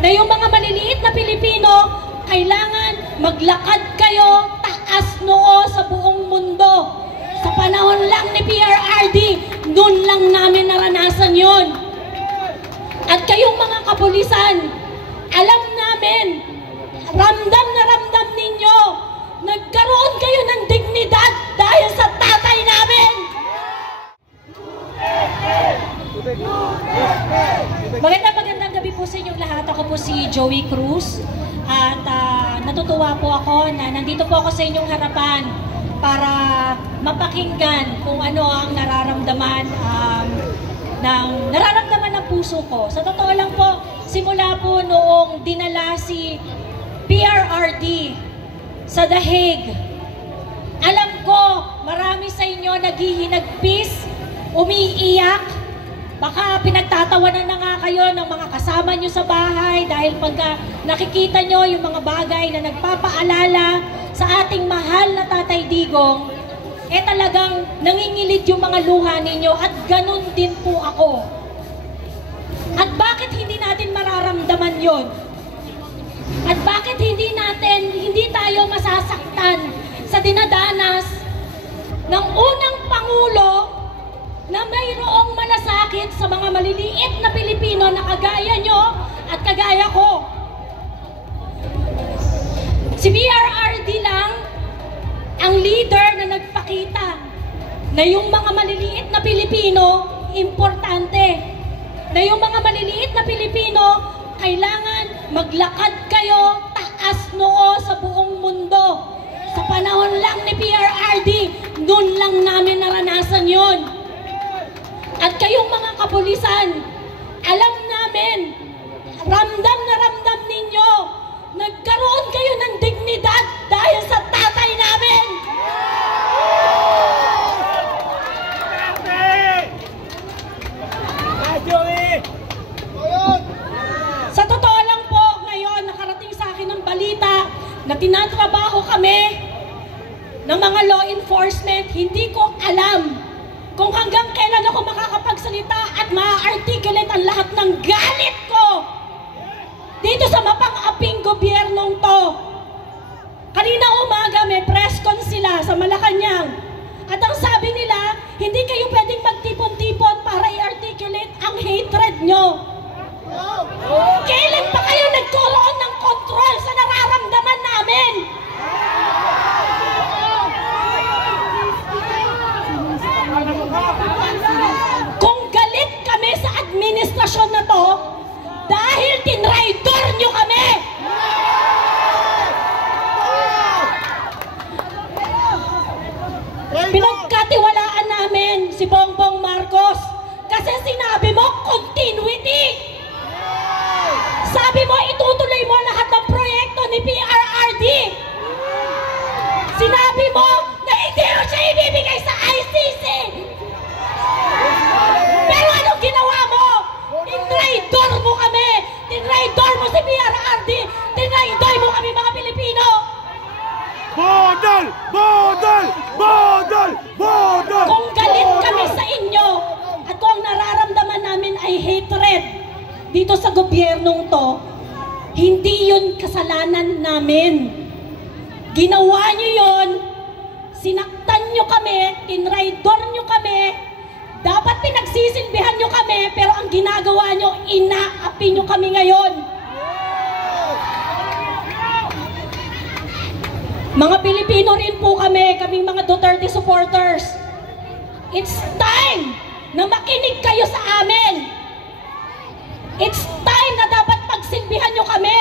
na yung mga maliliit na Pilipino, kailangan maglakad kayo taas noo sa buong mundo. Sa panahon lang ni PRRD, noon lang namin naranasan yon. At kayong mga kapulisan, alam namin, ramdam na ramdam ninyo, nagkaroon kayo ng dignidad dahil sa tatay namin. Magandang gabi po sa inyong lahat. Ako po si Joey Cruz at natutuwa po ako na nandito po ako sa inyong harapan para mapakinggan kung ano ang nararamdaman ng puso ko. Sa totoo lang po, simula po noong dinala si PRRD sa The Hague, alam ko marami sa inyo naghihinagpis, umiiyak, baka pinagtatawanan na nga kayo ng mga kasama nyo sa bahay dahil pagka nakikita nyo yung mga bagay na nagpapaalala sa ating mahal na Tatay Digong, talagang nangingilid yung mga luha ninyo at ganun din po ako. At bakit hindi natin mararamdaman yon? At bakit hindi tayo masasaktan sa dinadanas ng unang Pangulo na mayroong malasakit sa mga maliliit na Pilipino na kagaya nyo at kagaya ko? Si PRRD lang ang leader na nagpakita na yung mga maliliit na Pilipino importante, na yung mga maliliit na Pilipino kailangan maglakad kayo taas noo sa buong mundo. Sa panahon lang ni PRRD, noon lang namin naranasan yon. At kayong mga kapulisan, alam namin, ramdam na ramdam ninyo, nagkaroon kayo ng dignidad dahil sa tatay namin. Sa totoo lang po, ngayon nakarating sa akin ng balita na tinatrabaho kami ng mga law enforcement. Hindi ko alam kung hanggang kailan ako makakapagsalita at ma-articulate ang lahat ng galit ko dito sa mapang-aping gobyernong to. Kanina umaga may press con sila sa Malacanang at ang sabi nila, hindi kayo pwedeng magtipon-tipon para i-articulate ang hatred nyo. Kailan pa kayo nagkaroon ng control sa nararamdaman namin? Kung galit kami sa administrasyon na to, dahil tinraidor nyo kami! Pinagkatiwalaan namin si Bongbong Marcos kasi sinabi mo continuity. Sabi mo itutuloy mo lahat ng proyekto ni PRRD. Sinabi mo na hindi mo siya ibibigay sa ICC. Pero anong ginawa mo? Tinraidor mo kami! Tinraidor mo si PRRD! Tinraidor mo kami mga Pilipino! Bodol! Bodol! Bodol! Bodol! Kung galit kami sa inyo at kung nararamdaman namin ay hatred dito sa gobyernong to, hindi yun kasalanan namin. Ginawa nyo yun, sinaktan nyo kami, tinraidor nyo kami, dapat pinagsisilbihan nyo kami, pero ang ginagawa nyo, inaapi nyo kami ngayon. Mga Pilipino rin po kami, kaming mga Duterte supporters. It's time na makinig kayo sa amin. It's time na dapat pagsilbihan nyo kami.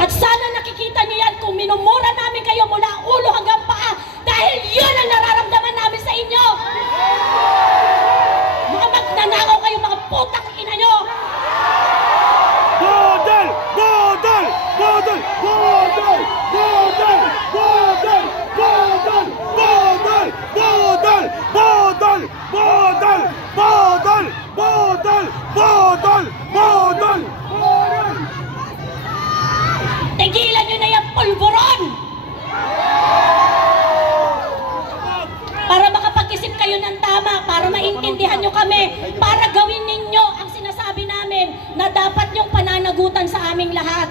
At sana nakikita nyo yan kung minumura namin kayo mula ulo hanggang paa dahil yun ang nararamdaman namin sa inyo. Mga magnanakaw kayo, mga putang ina nyo. Bodol! Bodol! Bodol! Bodol! Bodol! Bodol! Bodol! Bodol! Bodol! Bodol! Bodol! Bodol! Bodol! Bodol! Bodol! Bodol! Tigilan nyo na yung pulburon! Para makapag-isip kayo ng tama, para maintindihan nyo kami, para gawin ninyo ang sinasabi namin. na dapat niyong pananagutan sa aming lahat.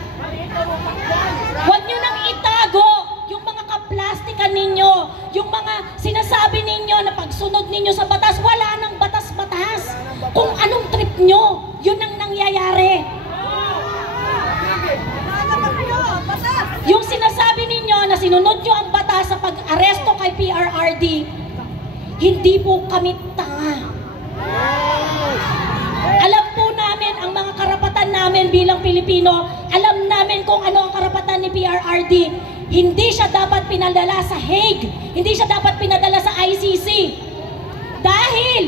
Huwag niyo nang itago yung mga kaplastikan ninyo, yung mga sinasabi ninyo na pagsunod ninyo sa batas, wala nang batas-batas. Kung anong trip nyo, yun ang nangyayari. Yung sinasabi ninyo na sinunod nyo ang batas sa pag-aresto kay PRRD, hindi po kami tanga. Alam po namin ang mga karapatan namin bilang Pilipino. Alam namin kung ano ang karapatan ni PRRD. Hindi siya dapat pinadala sa Hague. Hindi siya dapat pinadala sa ICC. Dahil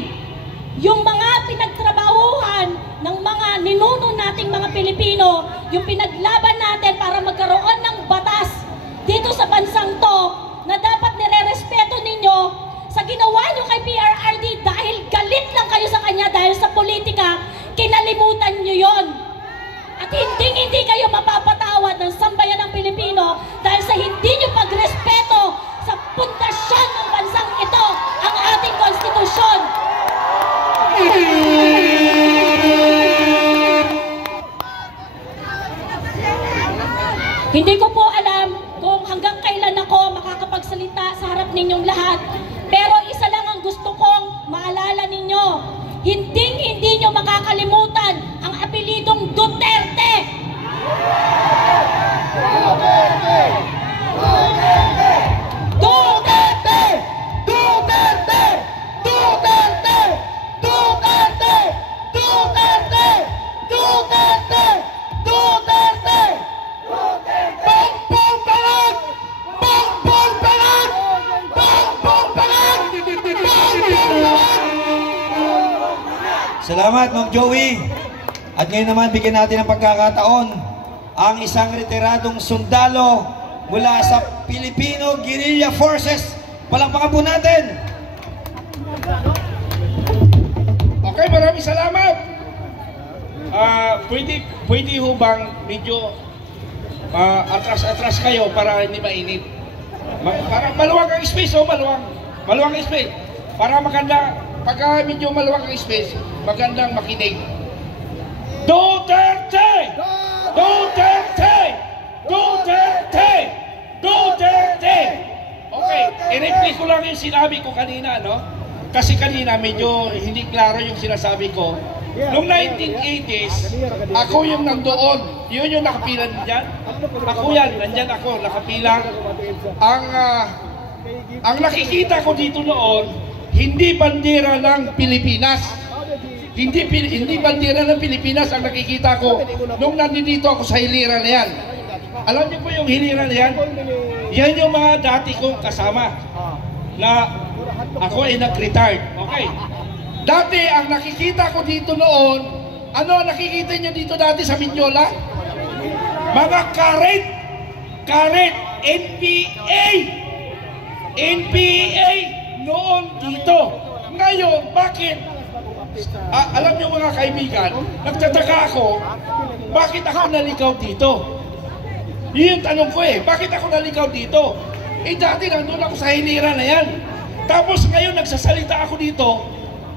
yung mga pinagtrabahuhan ng mga ninuno nating mga Pilipino, yung pinaglaban natin para magkaroon ng batas dito sa bansang to, na dapat nire-respeto ninyo, sa ginawa nyo kay PRRD dahil galit lang kayo sa kanya dahil sa politika, kinalimutan nyo yon. At hindi kayo mapapatawad ng sambayan ng Pilipino dahil sa hindi nyo pagrespeto sa pundasyon ng bansang ito, ang ating konstitusyon. Hindi ko po alam kung hanggang kailan ako makakapagsalita sa harap ninyong lahat. Pero isa lang ang gusto kong maalala ninyo. Hindi nyo makakalimutan ang apelidong Duterte. Duterte! Duterte! Duterte! Duterte! Duterte! Duterte! Duterte! Duterte! Duterte! Bongbong Balat! Bongbong Balat! Bongbong Balat! Bongbong Balat! Salamat, Ma'am Joey. At ngayon naman, bigyan natin ng pagkakataon ang isang retiradong sundalo mula sa Filipino Guerrilla Forces. Palakpakan po natin. Okay, maraming salamat. Pwede ho bang medyo atras-atras kayo para hindi mainit? Para maluwag ang space, maluwag ang space. Para maganda, pagka medyo maluwag ang space, magandang makinig. Duterte! Duterte! Duterte! Duterte! Okay, i-repeat ko lang yung sinabi ko kanina, no? Kasi kanina medyo hindi klaro yung sinasabi ko. Noong 1980s, ako yung nandoon. Yun yung nakapilan dyan. Ako yan, nandyan ako, nakapilang. Ang nakikita ko dito noon, hindi bandera ng Pilipinas. Hindi bandera ng Pilipinas ang nakikita ko nung nandito ako sa hilira na yan. Alam niyo po yung hilira na yan? Yan yung mga dati kong kasama na ako ay nag-retired. Okay. Dati ang nakikita ko dito noon, ano ang nakikita niyo dito dati sa Mindiola? Mga karet, NPA noon dito. Ngayon, bakit? Alam niyo mga kaibigan, nagtataka ako, bakit ako naligaw dito? Yun yung tanong ko bakit ako naligaw dito? Dati nandun ako sa hilira na yan. Tapos ngayon nagsasalita ako dito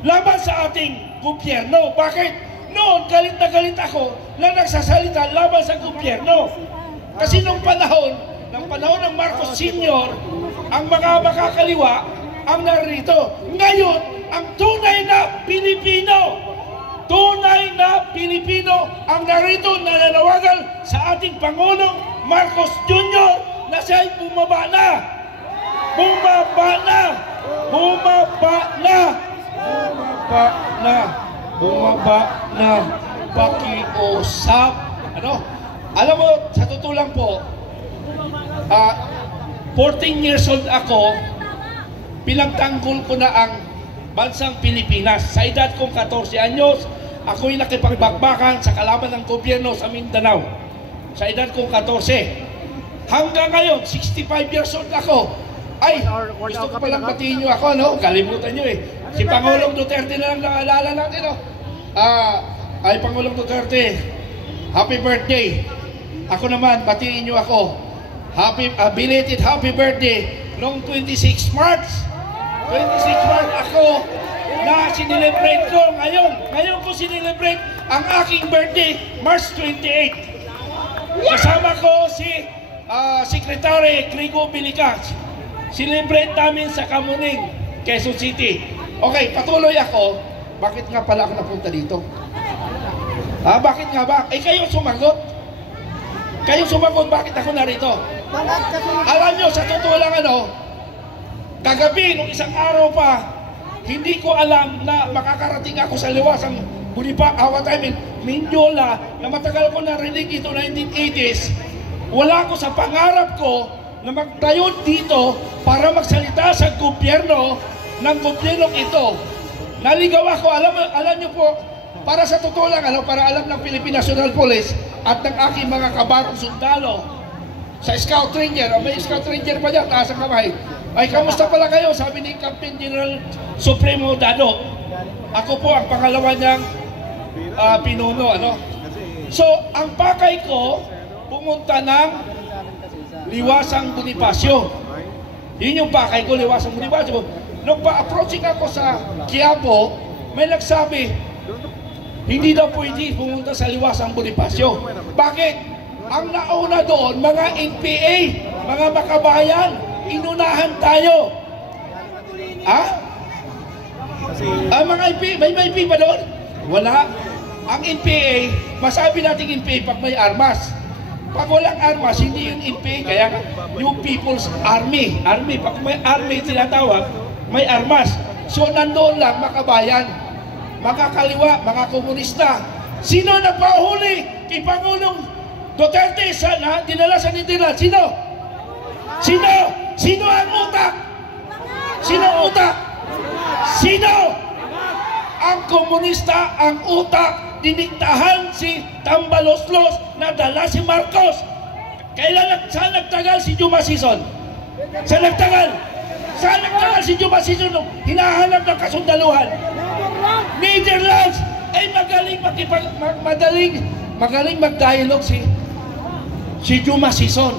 laban sa ating gobyerno. Bakit? Noon, galit na galit ako na nagsasalita laban sa gobyerno. Kasi nung panahon ng Marcos Sr., ang mga makakaliwa ang narito. Ngayon, ang tunay na Pilipino ang narito na nanawagan sa ating Pangulong Marcos Jr. na siya'y bumaba na. Bumaba na. Bumaba na. Bumaba na. Bumaba na. Pakiusap. Ano? Alam mo, sa totoo lang po, 14 years old ako, pinagtanggol ko na ang bansang Pilipinas. Sa edad kong 14 anyos, ako'y nakipagbakbakan sa kalaban ng gobyerno sa Mindanao. Sa edad kong 14. Hanggang ngayon, 65 years old ako. Ay, gusto ko palang batiin nyo ako, no? Kalimutan nyo Si Pangulong Duterte na lang naalala natin, no? Ay, Pangulong Duterte, happy birthday. Ako naman, batiin nyo ako. Belated happy birthday noong 26 March. 26 March ako na sinelebrate ko ngayon. Ngayon ko sinelebrate ang aking birthday, March 28. Kasama ko si Secretary Crigo Bilicas. Celebrate namin sa Kamuning, Quezon City. Okay, patuloy ako. Bakit nga pala ako napunta dito? Bakit nga ba? Kayo sumagot. Kayo sumagot, bakit ako narito? Alam nyo, sa totoo lang kagabi, nung isang araw pa, hindi ko alam na makakarating ako sa liwasang Mindiola, na matagal ko narinig ito 1980s. Wala ko sa pangarap ko na magtayo dito para magsalita sa gobyerno ng gobyernong ito. Naligaw ako, alam nyo po, para sa totoo lang, para alam ng Philippine National Police at ng aking mga kabarong sundalo sa Scout Ranger, may Scout Ranger pa dyan, taas ang kamay. Ay, kamusta pala kayo? Sabi ni Captain General Supremo Dado. Ako po ang pangalawa niyang pinuno, So, ang pakay ko, pumunta ng Liwasang Bonifacio. Yun yung pakay ko, Liwasang Bonifacio. Nung pa-approaching ako sa Quiapo, may nagsabi, hindi daw pwede pumunta sa Liwasang Bonifacio. Bakit? Ang nauna doon, mga NPA, mga makabayan, inunahan tayo. Mga NPA, may NPA ba doon? Wala. Ang NPA, masabi natin NPA pag may armas. Pag walang armas, hindi yung NPA, kaya New People's Army. Pag may army tinatawag, may armas. So nandoon lang makabayan, mga kaliwa, mga komunista. Sino nagpahuli kay Pangulong Duterte na dinala sa Nederland? Sino ang utak? Sino ang utak? Sino? Ang komunista ang utak. Diniktahan si Tambaloslos na dala si Marcos. Saan nagtagal si Juma Sison? Saan nagtagal si Juma Sison nung hinahanap ng kasundaluhan? Netherlands! Ay magaling mag-dialogue si Juma Sison.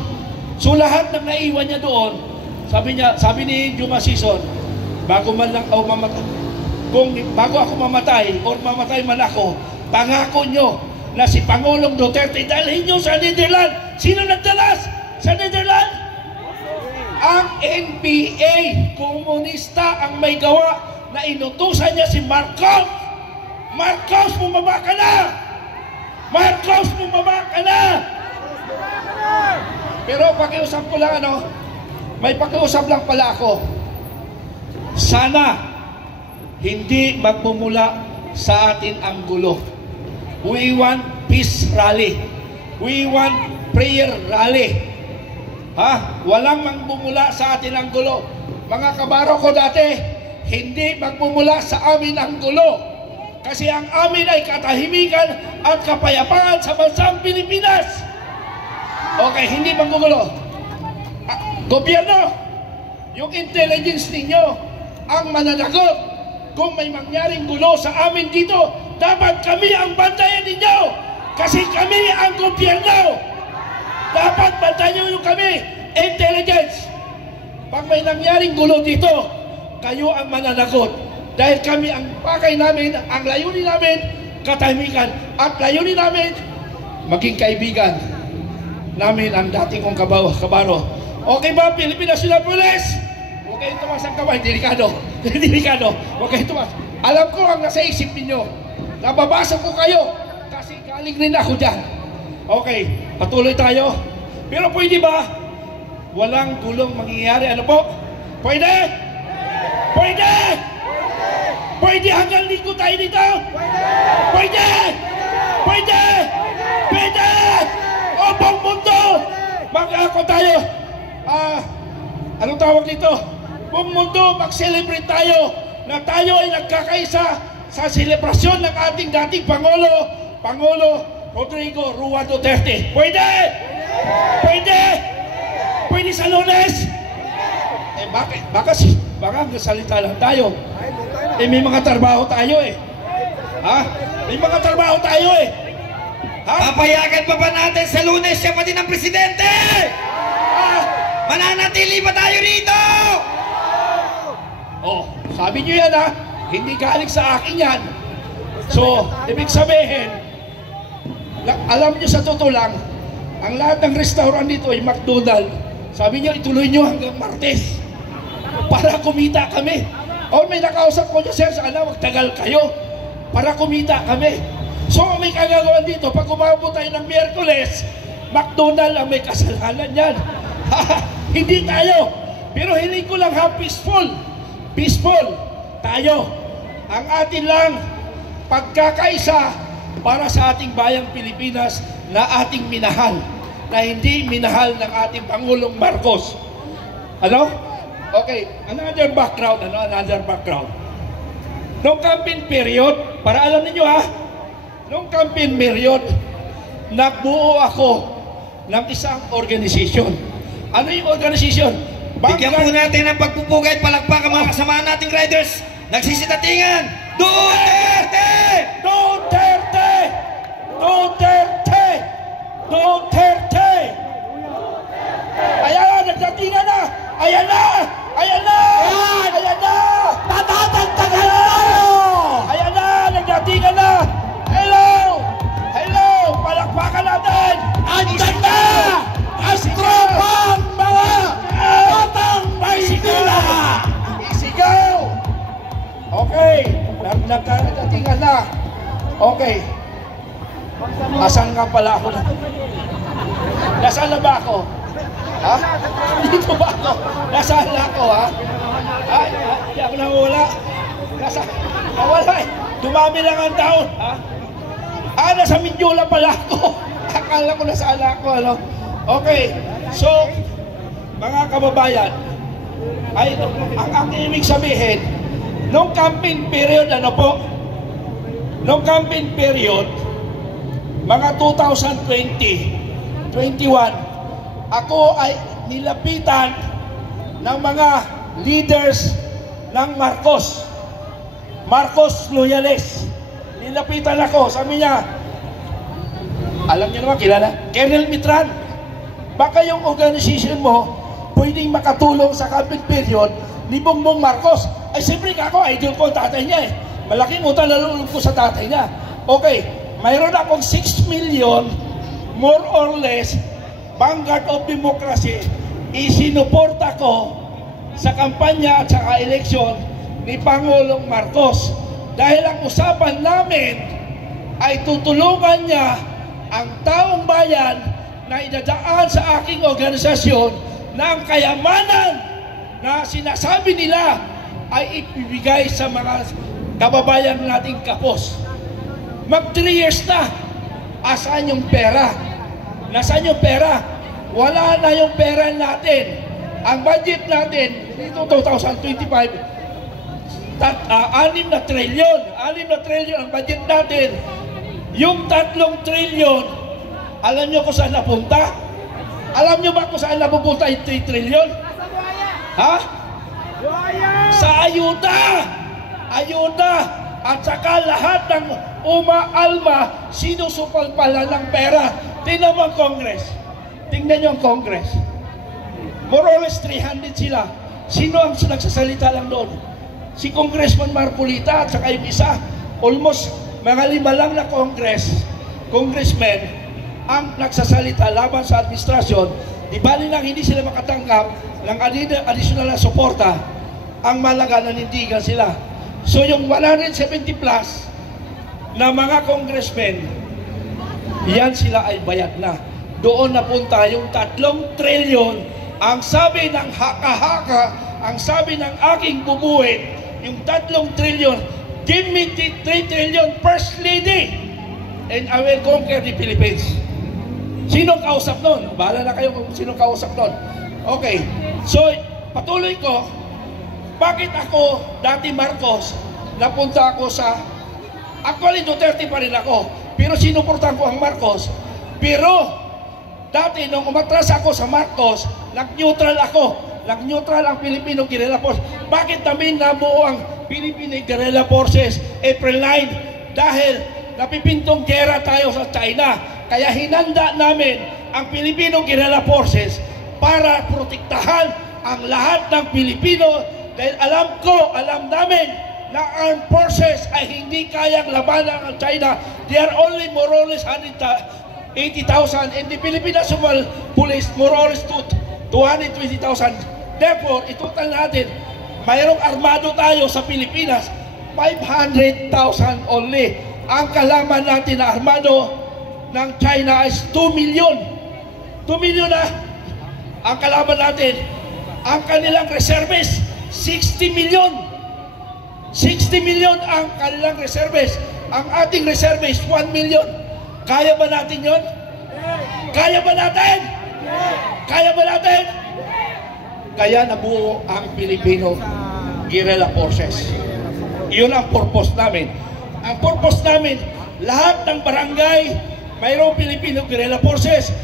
So lahat ng naiwan niya doon, sabi ni Juma Sison, bago ako mamatay or mamatay man ako, pangako nyo na si Pangulong Duterte dalhin nyo sa Netherlands. Sino nagdalas sa Netherlands? Ang NPA, komunista ang may gawa na inutusan niya si Marcos. Marcos, bumaba ka na! Marcos, bumaba ka na! Pero pakiusap ko lang may pakiusap lang pala ako. Sana hindi magmumula sa atin ang gulo. We want peace rally. We want prayer rally. Walang magmumula sa atin ang gulo. Mga kabaro ko dati, hindi magmumula sa amin ang gulo. Kasi ang amin ay katahimikan at kapayapaan sa bansang Pilipinas. Okay, hindi manggugulo. Gobyerno, yung intelligence ninyo ang mananagot. Kung may mangyaring gulo sa amin dito, dapat kami ang bantayan ninyo. Kasi kami ang gobyerno. Dapat bantayan nyo kami, intelligence. Pag may nangyaring gulo dito, kayo ang mananagot. Dahil kami ang pakay namin, ang layunin namin, katahimikan. At layunin namin, maging kaibigan namin ang dating kong kabaro. Okay ba, Philippine National Police? Huwag kayong tumas ang kamay, delikado. Huwag kayong tumas. Alam ko ang nasa isip ninyo. Nababasa ko kayo. Kasi galing rin ako dyan. Okay, patuloy tayo. Pero pwede ba? Walang gulong mangyayari. Ano po? Pwede? Pwede! Pwede hanggang linggo tayo dito? Pwede! Pwede! Pwede! O buong mundo! Mag-ako tayo. Anong tawag dito? Buong mundo, mag-celebrate tayo na tayo ay nagkakaisa sa selebrasyon ng ating dating Pangulo Rodrigo Roa Duterte. Pwede? Pwede? Pwede sa Lunes? Bakit? Baka salita lang tayo. May mga trabaho tayo May mga trabaho tayo Papayagan pa ba natin sa Lunes siya pa din ang presidente? Mananatili ba tayo rito? Sabi nyo yan Hindi galing sa akin yan. So, ibig sabihin, alam nyo sa totoo lang, ang lahat ng restaurant dito ay McDonald's. Sabi nyo, ituloy nyo hanggang Martes para kumita kami. O may nakausap ko nyo, sir, sana magtagal kayo para kumita kami. So, may kagagawan dito, pag umabot tayo ng Miyerkules, McDonald's ang may kasalanan yan. Hindi tayo. Pero hiling ko lang ha, peaceful. Peaceful tayo. Ang atin lang pagkakaisa para sa ating bayang Pilipinas na ating minahal, na hindi minahal ng ating Pangulong Marcos. Ano? Okay, another background. Another background. Noong campaign period, para alam niyo ha, noong campaign period, nagbuo ako ng isang organisasyon. Ano yung organisasyon? Bigyan po natin ng pagpupugay at palakpak ang mga kasamahan nating riders. Nagsisitatingan! Duterte! Duterte! Duterte! Duterte! Ayan na! Nagdatingan na! Ayan na! Ayan na! Ayan na! Tatatagtagan na! Ayan na! Nagdatingan na! Hello! Hello! Palakpakan natin! Andyan na! Astropang mga batang Maynila! Isigaw! Okay, nagdatingan na. Okay. Asan nga pala ako? Nasaan na ba ako? Ha? Dito ba ako? Nasaan na ako, ha? Ay, hindi ako nawala. Nawala eh. Dumami lang ang taon, ha? Nasa Mindiola pala ako. Akala ko nasaan ako, ano? Okay, so, mga kababayan, ay, ang aking ibig sabihin, nung campaign period, ano po? Nung campaign period, mga 2020, 21, ako ay nilapitan ng mga leaders ng Marcos. Marcos Loyales. Nilapitan ako, sabi niya, alam niyo naman, kilala? Colonel Mitran, baka yung organization mo pwedeng makatulong sa campaign period ni Bongbong Marcos. Ay, siyempre ako, idol ko ang tatay niya eh. Malaking utang na loob ko sa tatay niya. Okay, mayroon akong 6 million, more or less, Vanguard of Democracy, isinuporta ko sa kampanya at saka eleksyon ni Pangulong Marcos. Dahil ang usapan namin ay tutulungan niya ang taong bayan na idadaan sa aking organisasyon na ang kayamanan na sinasabi nila ay ibibigay sa mga kababayan nating kapos. Mag 3 years na. Asaan yung pera? Nasaan yung pera? Wala na yung pera natin. Ang budget natin dito 2025, 6 na trilyon. 6 na trilyon ang budget natin. Yung 3 trilyon, alam nyo kung saan napunta? Alam nyo ba kung saan napupunta yung 3 trilyon? Ha? Sa ayuda! Ayuda! At saka lahat ng umaalma, sinusupalpala ng pera. Tingnan mo ang Congress. Tingnan nyo ang Congress. More or less 300 sila. Sino ang nagsasalita lang doon? Si Congressman Marcolita at saka yung isa. Almost mga 5 lang na congressmen ang nagsasalita laban sa administrasyon. Di bali lang hindi sila makatanggap ng additional na suporta, ang malaga nanindigan sila. So yung 170 plus na mga congressmen, yan sila ay bayad na. Doon napunta yung 3 trilyon. Ang sabi ng haka-haka, ang sabi ng aking bubuhin, yung 3 trilyon, give me 3 trillion First Lady and I will conquer the Philippines. Sinong kausap nun? Bahala na kayo kung sinong kausap nun. Okay, so patuloy ko, bakit ako, dati Marcos, napunta ako sa, actually Duterte pa rin ako, pero sinuportahan ko ang Marcos. Pero, dati nung umatras ako sa Marcos, nag-neutral ako. Nag-neutral ang Filipino Guerrilla Force. Bakit namin nabuo ang Philippine Guerrilla Forces April 9? Dahil napipintong gera tayo sa China. Kaya hinanda namin ang Filipino Guerrilla Forces para protektahan ang lahat ng Pilipino. Dahil alam namin na armed forces ay hindi kayang labanan ng China. They are only more or less 180,000 and the Philippine National Police more or less 220,000. Therefore, itotal natin, mayroong armado tayo sa Pilipinas, 500,000 only. Ang kalaman natin na armado ng China is 2 million. 2 million na ang kalaban natin. Ang kanilang reserves, 60 million. 60 million ang kanilang reserves. Ang ating reserves, 1 million. Kaya ba natin yon? Kaya ba natin? Kaya ba natin? Kaya nabuo ang Filipino Guerrilla Forces. Iyon ang purpose namin. Ang purpose namin, lahat ng barangay, mayroong Filipino Guerrilla Forces.